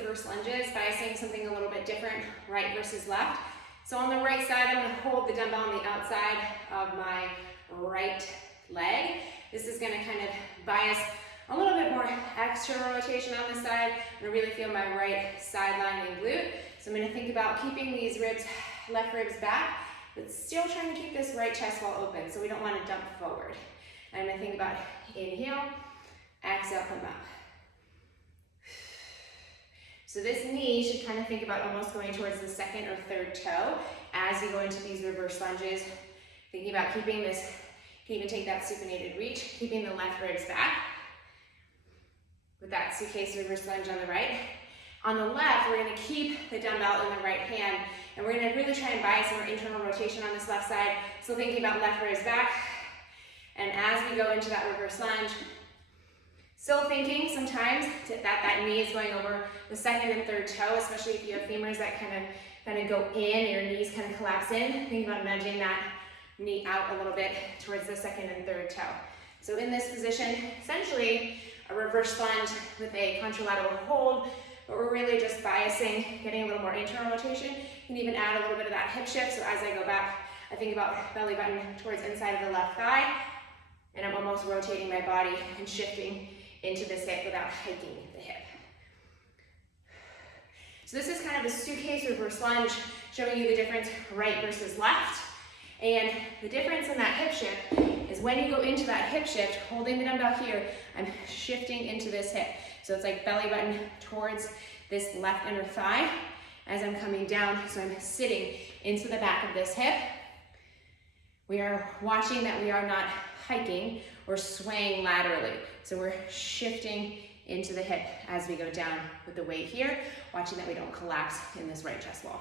reverse lunges, biasing something a little bit different, right versus left. So on the right side, I'm gonna hold the dumbbell on the outside of my right leg. This is gonna kind of bias a little bit more external rotation on this side. I'm gonna really feel my right sideline and glute. So I'm gonna think about keeping these ribs, left ribs back, but still trying to keep this right chest wall open, so we don't wanna dump forward. And I'm gonna think about inhale, exhale, come up. So this knee should kind of think about almost going towards the second or third toe as you go into these reverse lunges. Thinking about keeping this, you can even take that supinated reach, keeping the left ribs back. With that suitcase reverse lunge on the right. On the left, we're gonna keep the dumbbell in the right hand, and we're gonna really try and bias more internal rotation on this left side. So thinking about left ribs back. And as we go into that reverse lunge, still thinking sometimes that knee is going over the second and third toe, especially if you have femurs that kind of go in and your knees kind of collapse in. Think about nudging that knee out a little bit towards the second and third toe. So in this position, essentially a reverse lunge with a contralateral hold, but we're really just biasing, getting a little more internal rotation. You can even add a little bit of that hip shift. So as I go back, I think about belly button towards inside of the left thigh, and I'm almost rotating my body and shifting into this hip without hiking the hip. So this is kind of a suitcase reverse lunge, showing you the difference right versus left. And the difference in that hip shift is when you go into that hip shift, holding the dumbbell here, I'm shifting into this hip. So it's like belly button towards this left inner thigh as I'm coming down. So I'm sitting into the back of this hip. We are watching that we are not hiking or swaying laterally. So we're shifting into the hip as we go down with the weight here, watching that we don't collapse in this right chest wall.